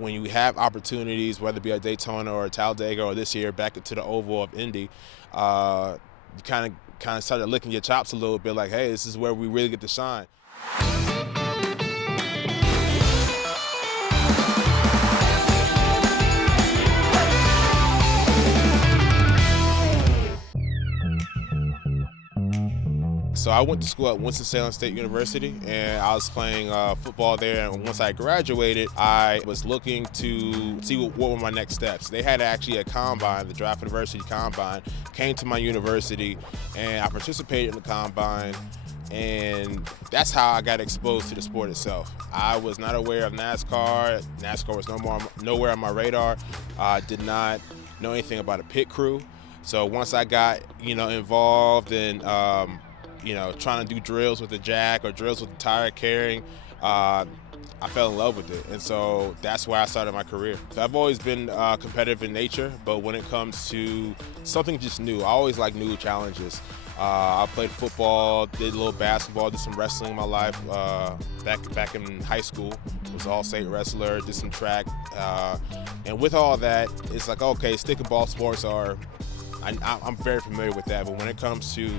when you have opportunities, whether it be at Daytona or Talladega or this year back into the oval of Indy, you kind of started licking your chops a little bit, like, hey, this is where we really get to shine. So I went to school at Winston-Salem State University, and I was playing football there. And once I graduated, I was looking to see what were my next steps. They had actually a combine, the Draft University Combine, came to my university, and I participated in the combine. And that's how I got exposed to the sport itself. I was not aware of NASCAR. NASCAR was nowhere on my radar. I did not know anything about a pit crew. So once I got, involved in, trying to do drills with the jack or drills with the tire carrying, I fell in love with it. And so that's where I started my career. So I've always been competitive in nature, but when it comes to something just new, I always like new challenges. I played football, did a little basketball, did some wrestling in my life. Back in high school, was an all-state wrestler, did some track. And with all that, it's like, okay, stick and ball sports are, I'm very familiar with that, but when it comes to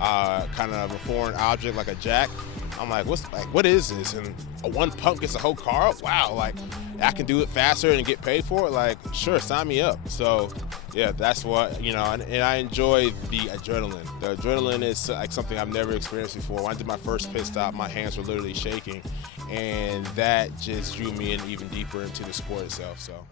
kind of a foreign object like a jack, I'm like, what is this? And one pump gets a whole car up? Wow, like I can do it faster and get paid for it? Like, sure, sign me up. So yeah, that's what, and I enjoy the adrenaline. The adrenaline is like something I've never experienced before. When I did my first pit stop, my hands were literally shaking, and that just drew me in even deeper into the sport itself. So.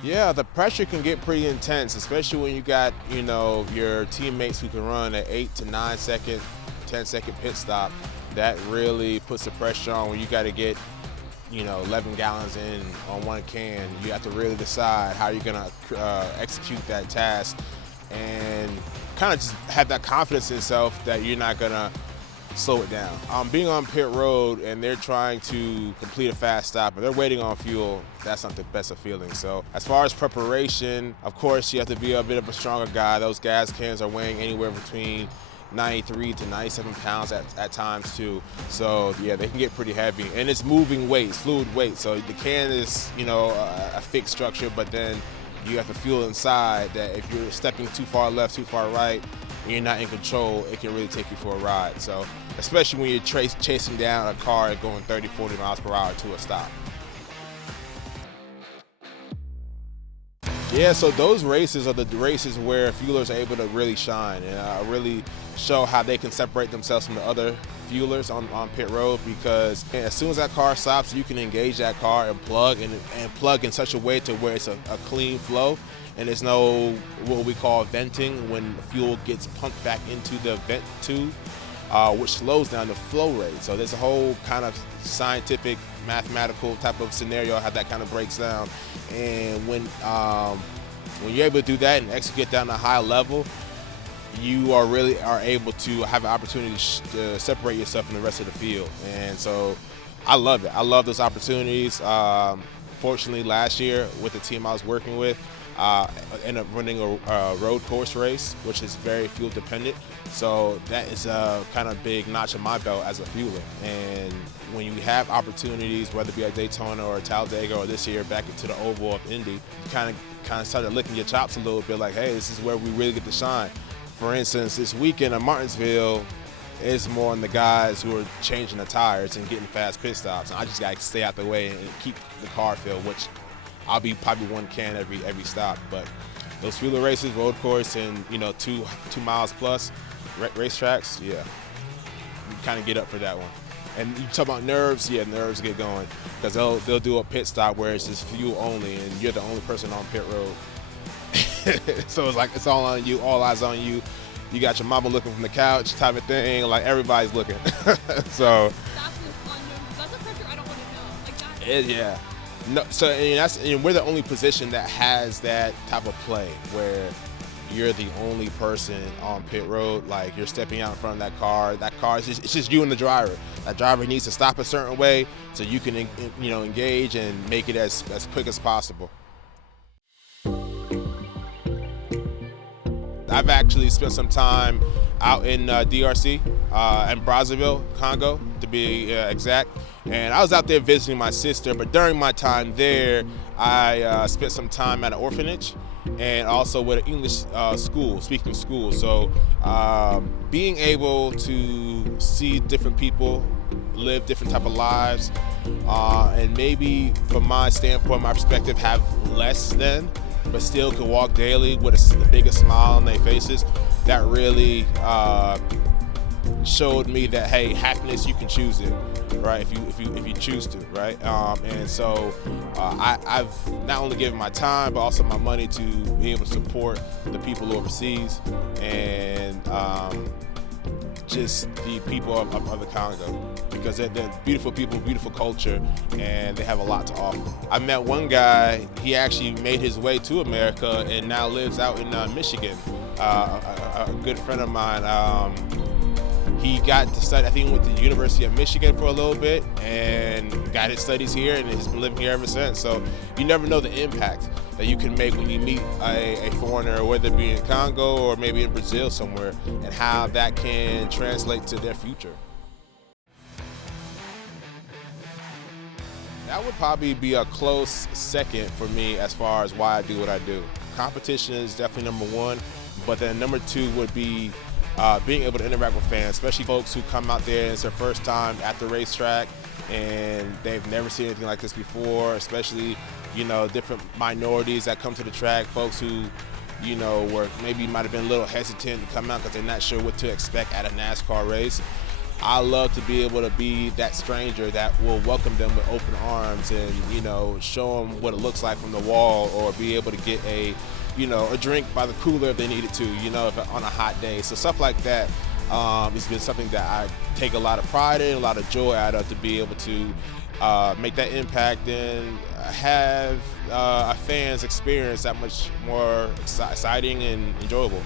Yeah, the pressure can get pretty intense, especially when you got, your teammates who can run an 8 to 9 second, 10-second pit stop. That really puts the pressure on when you got to get, 11 gallons in on one can. You have to really decide how you're going to execute that task and kind of just have that confidence in yourself that you're not going to slow it down. Being on pit road and they're trying to complete a fast stop and they're waiting on fuel, that's not the best of feelings. So as far as preparation, of course, you have to be a bit of a stronger guy. Those gas cans are weighing anywhere between 93 to 97 pounds at times too. So yeah, they can get pretty heavy, and it's moving weights, fluid weight. So the can is, a fixed structure, but then you have the fuel inside that if you're stepping too far left, too far right, and you're not in control, it can really take you for a ride. So especially when you're chasing down a car going 30, 40 miles per hour to a stop. Yeah, so those races are the races where fuelers are able to really shine and really show how they can separate themselves from the other fuelers on pit road, because as soon as that car stops, you can engage that car and plug in such a way to where it's a clean flow, and there's no what we call venting when the fuel gets pumped back into the vent tube, which slows down the flow rate. So there's a whole kind of scientific, mathematical type of scenario how that kind of breaks down. And when you're able to do that and execute down a high level, you are able to have an opportunity to separate yourself from the rest of the field. And so I love it. I love those opportunities. Fortunately, last year with the team I was working with, I ended up running a road course race, which is very fuel dependent. So that is a kind of big notch in my belt as a fueler. And when you have opportunities, whether it be at Daytona or Talladega or this year back into the oval of Indy, you kind of started licking your chops a little bit, like, hey, this is where we really get to shine. For instance, this weekend in Martinsville is more on the guys who are changing the tires and getting fast pit stops. And I just got to stay out the way and keep the car filled, which I'll be probably one can every stop. But those fueler races, road course, and 2 miles plus racetracks, yeah, you kind of get up for that one. And you talk about nerves, yeah, nerves get going, because they'll do a pit stop where it's just fuel only, and you're the only person on pit road. So it's like it's all on you, all eyes on you. You got your mama looking from the couch, type of thing. Like everybody's looking. So that's a pressure I don't want to know. Like that. Yeah. No. So and we're the only position that has that type of play where you're the only person on pit road. Like you're stepping out in front of that car. That car is it's just you and the driver. That driver needs to stop a certain way so you can engage and make it as quick as possible. I've actually spent some time out in DRC, in Brazzaville, Congo, to be exact. And I was out there visiting my sister, but during my time there, I spent some time at an orphanage and also with an English speaking school. So being able to see different people live different type of lives, and maybe from my standpoint, my perspective, have less than, but still could walk daily with the biggest smile on their faces, that really showed me that, hey, happiness, you can choose it, right? If you choose to, right? And so I've not only given my time, but also my money to be able to support the people overseas and just the people of the Congo, because they're beautiful people, beautiful culture, and they have a lot to offer. I met one guy, he actually made his way to America and now lives out in Michigan. A good friend of mine, he got to study, I think he went to the University of Michigan for a little bit and got his studies here and has been living here ever since. So you never know the impact that you can make when you meet a foreigner, whether it be in Congo or maybe in Brazil somewhere, and how that can translate to their future. That would probably be a close second for me as far as why I do what I do. Competition is definitely number one, but then number two would be being able to interact with fans, especially folks who come out there and it's their first time at the racetrack and they've never seen anything like this before, especially, you know, different minorities that come to the track, folks who, you know, maybe might have been a little hesitant to come out because they're not sure what to expect at a NASCAR race. I love to be able to be that stranger that will welcome them with open arms and, you know, show them what it looks like from the wall, or be able to get a drink by the cooler if they needed to, you know, if on a hot day. So stuff like that has been something that I take a lot of pride in, a lot of joy out of, to be able to make that impact and have a fan's experience that much more exciting and enjoyable.